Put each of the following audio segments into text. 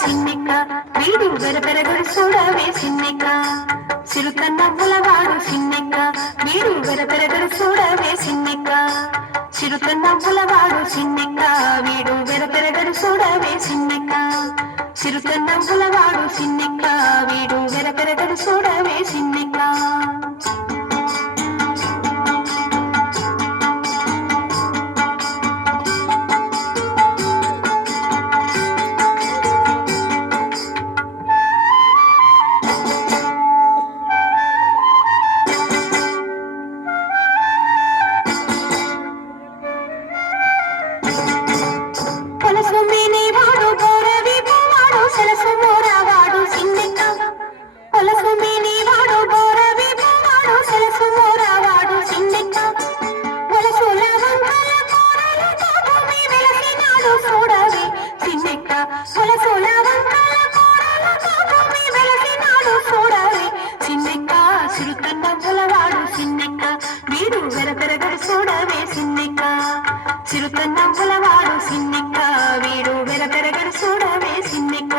సిన్నిక్క వీడు వెరపెరగడు చూడవే సిన్నిక్క చిరుతన్నవ్వులవాడు సిన్నిక్క వీడు వెరపెరగడు చూడవే సిన్నిక్క చిరుతన్నవ్వులవాడు సిన్నిక్క వీడు వెరపెరగడు చూడవే సిన్నిక్క చిరుతన్నవ్వులవాడు సిన్నిక్క వీడు వెరపెరగడు చూడవే సిన్నిక్క వీడు వెరపెరగడు చూడవే సిన్నిక్క చిరుతన్నవ్వులవాడు సిన్నిక్క వీడు వెరపెరగడు చూడవే సిన్నిక్క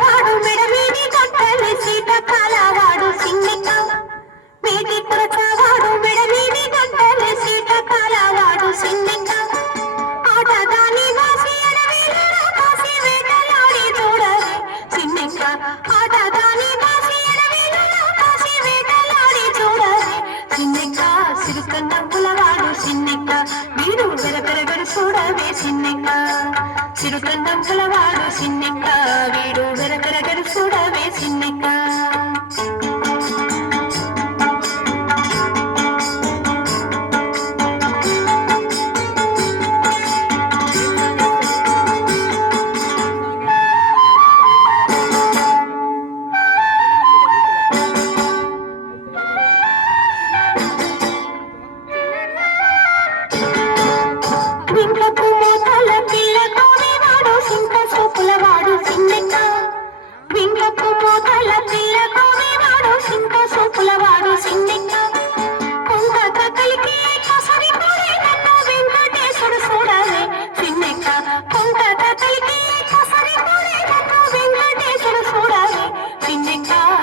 వాడు మెడమీది గొట్టలి సీతకాలవాడు సిన్నిక్క వీటి పురచవాడు మెడమీది గొట్టలి సీతకాలవాడు సిన్నిక్క ఆటదాని వాసి ఎడవేలలో కాసి వేటలాడి చూడవే సిన్నిక్క ఆటదాని వాసి ఎడవేలలో కాసి వేటలాడి చూడవే సిన్నిక్క సిరుకన్నవ్వులవాడు సిన్నిక్క వీడు వెరపెరగడు చూడవే సిన్నిక్క చిరుకన్నవ్వులవాడు సిన్నిక్క వీడు వెరపెరగడు చూడవే సిన్నిక్క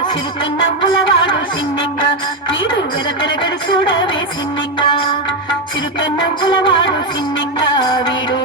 చిరుకన్నవ్వులవాడు సిన్నిక్క వీడు వెరపెరగడు చూడవే సిన్నిక్క చిరుకన్నవ్వులవాడు సిన్నిక్క వీడు